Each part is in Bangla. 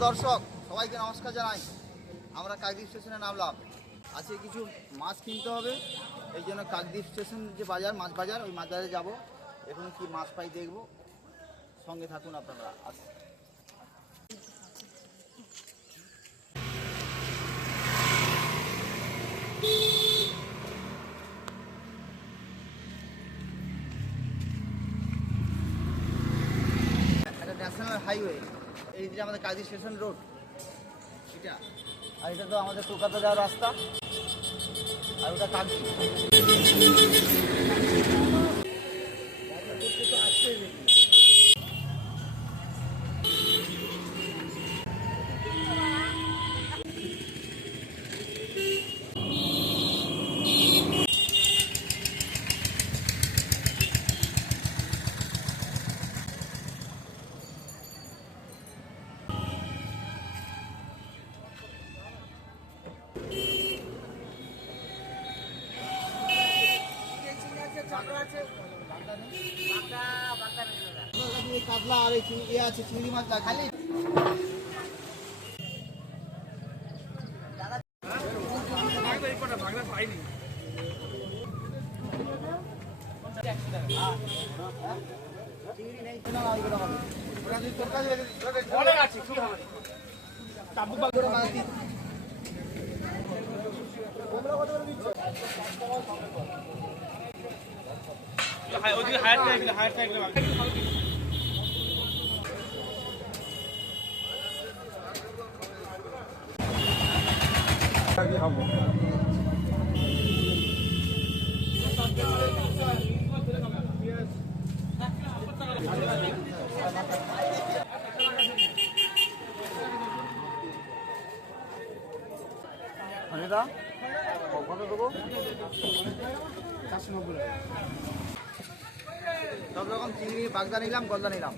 দর্শক, সবাইকে নমস্কার জানাই। আমরা কাকদ্বীপ স্টেশনে নামলাম। আজকে কিছু মাছ কিনতে হবে, এই জন্য কাকদ্বীপ স্টেশন যে বাজার, মাছ বাজার, ওই মাছ বাজারে যাব। এখন কি মাছ পাই দেখব। সঙ্গে থাকুন আপনারা আস- একটা ন্যাশনাল হাইওয়ে এই যে আমাদের কাজী স্টেশন রোড। এটা আর এটা তো আমাদের কলকাতা যাওয়ার রাস্তা। আর ওটা কাকদ্বীপ। কাতলা আর এই আছে চিংড়ি মাছ খালি। চিংড়ি নেই না ওইগুলো হবে কি হবে অনিতা কত দেবো সব রকম চিংড়ি বাগদা নিলাম গলদা নিলাম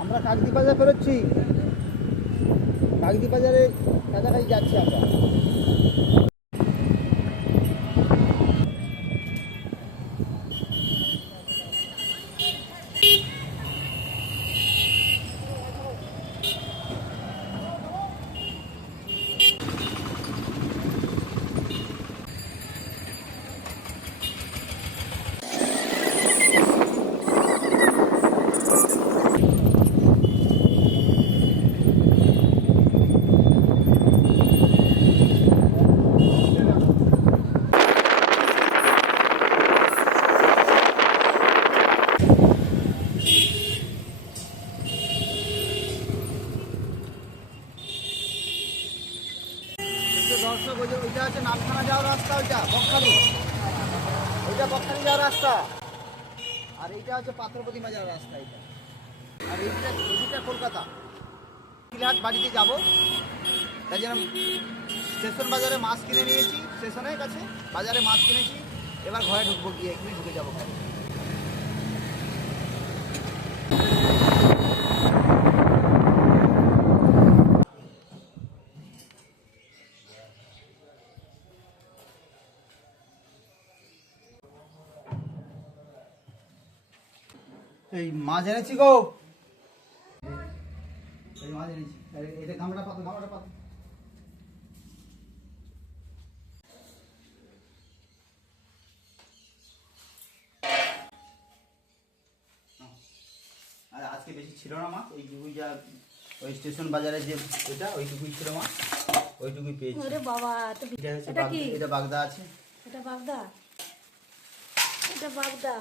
আমরা কাকদ্বীপ বাজার ফেরোচ্ছি বাগদি বাজারে কাছাকাছি যাচ্ছি আমরা তো ওইটা হচ্ছে নামখানা যাওয়ার রাস্তা, ওইটা, বকখালি। ওইটা বকখালি যাওয়ার রাস্তা। আর এইটা হচ্ছে পাত্রপ্রতিমা যাওয়ার রাস্তা, এইটা। আর এইটা এইটা কলকাতা। কিলাহাট বাড়িতে যাব। তাই জন্য স্টেশন বাজারে মাছ কিনে নিয়েছি, স্টেশনের কাছে বাজারে মাছ কিনেছি। এবার ঘরে ঢুকবো গিয়ে, এক্ষুনি ঢুকে যাব ঘরে। এই মাছ এনেছি গো। এই মাছ এনেছি। এইটা গামলাটা পাতো গামলাটা পাতো। আর আজকে বেশি ছিল না মাছ ওইটুকুই যা ওই স্টেশন বাজারে যে এটা ওইটুকুই ছিল মাছ ওইটুকুই পেয়েছি। বাবা এটা হচ্ছে এটা বাগদা এটা আছে। এটা বাগদা। এটা বাগদা।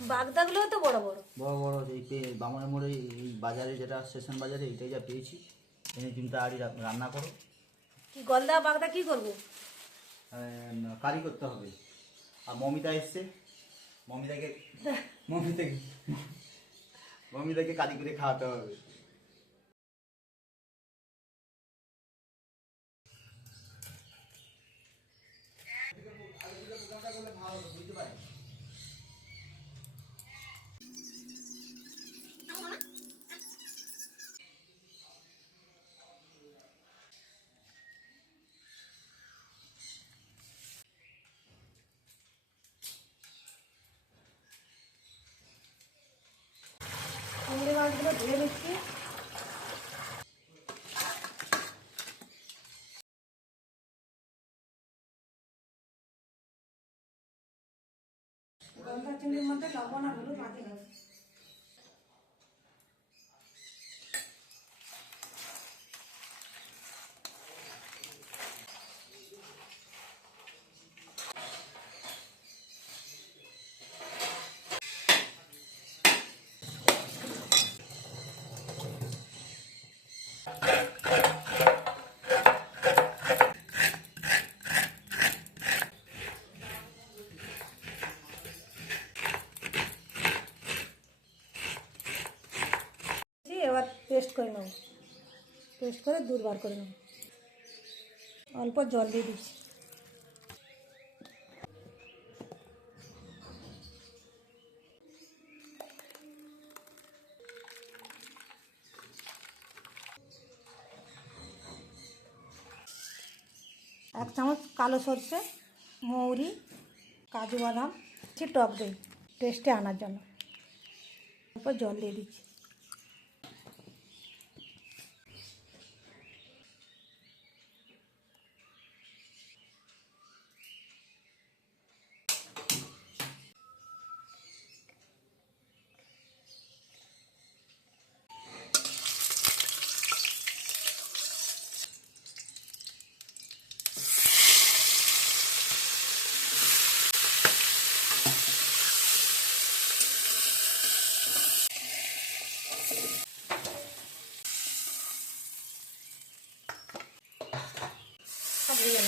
বাগদাগুলো তো বড় বড়। বড় বড় এই বামনের মোড়ে এই বাজারে যেটা স্টেশন বাজারে এইটাই যা পেয়েছি। এনে তাড়াতাড়ি রা- রান্না করো। কি গলদা বাগদা কি করব? কারি করতে হবে। আর মমিতা এসছে। মমিতাকে মমিতাকে মমিতাকে কারি করে খাওয়াতে হবে। মাছগুলো ধুয়ে নিচ্ছি গলদা চিংড়ির মধ্যে লবণ আর হলুদ মাটি হবে দিচ্ছি, এবার পেস্ট করে নেব পেস্ট করে দুধ বার করে নেব। অল্প জল দিয়ে দিচ্ছি। এক চামচ কালো সর্ষে, মৌরি, কাজু বাদাম টক দই, টেস্টে আনার জন্য। অল্প জল দিয়ে দিচ্ছি। দিয়ে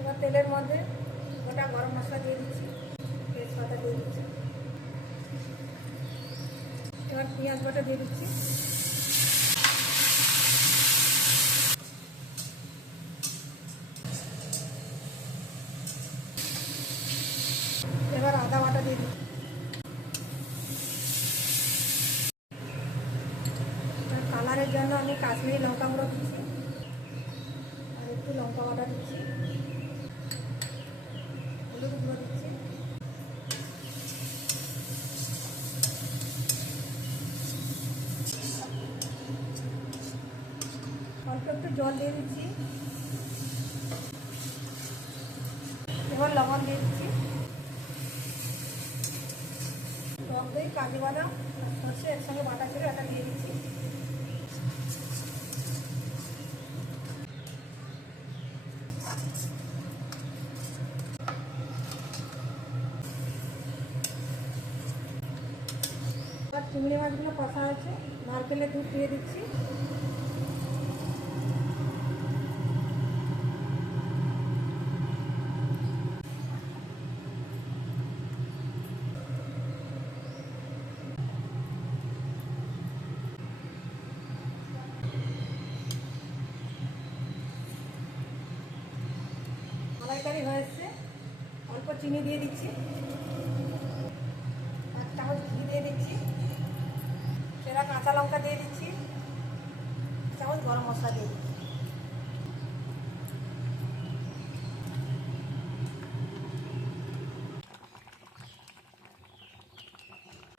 এবার তেলের মধ্যে গোটা গরম মশলা দিয়ে দিচ্ছি, তেজপাতা দিয়ে দিচ্ছি। এবার পেঁয়াজ বাটা দিয়ে দিচ্ছি এবার আদা বাটা দিয়ে দিচ্ছি আর কালারের জন্য আমি কাশ্মীরি লঙ্কা গুঁড়ো দিচ্ছি আর একটু লঙ্কা বাটা দিচ্ছি হলুদ গুঁড়ো দিচ্ছি অল্প একটু জল দিয়ে দিচ্ছি। এবার লবণ দিয়ে দিচ্ছি। টক দই, কাজু বাদাম সর্ষে একসঙ্গে বাটা ছিল, এটা দিয়ে দিচ্ছি। চিংড়ি মাছগুলো কষা আছে নারকেলের দুধ দিয়ে দিচ্ছি। মালাইকারি হয়েছে। অল্প চিনি দিয়ে দিচ্ছি। এক চামচ ঘি দিয়ে দিচ্ছি। সেরা কাঁচা লঙ্কা দিয়ে দিচ্ছি। চামচ গরম মশলা দিয়ে দিচ্ছি।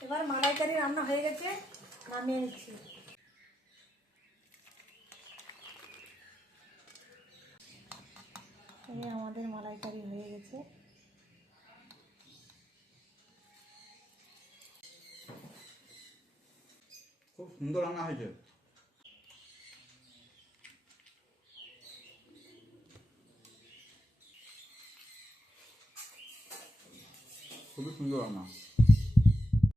এবার মালাইকারি রান্না হয়ে গেছে, নামিয়ে নিচ্ছি। তরকারি হয়ে গেছে। খুব সুন্দর রান্না হয়েছে। খুবই সুন্দর রান্না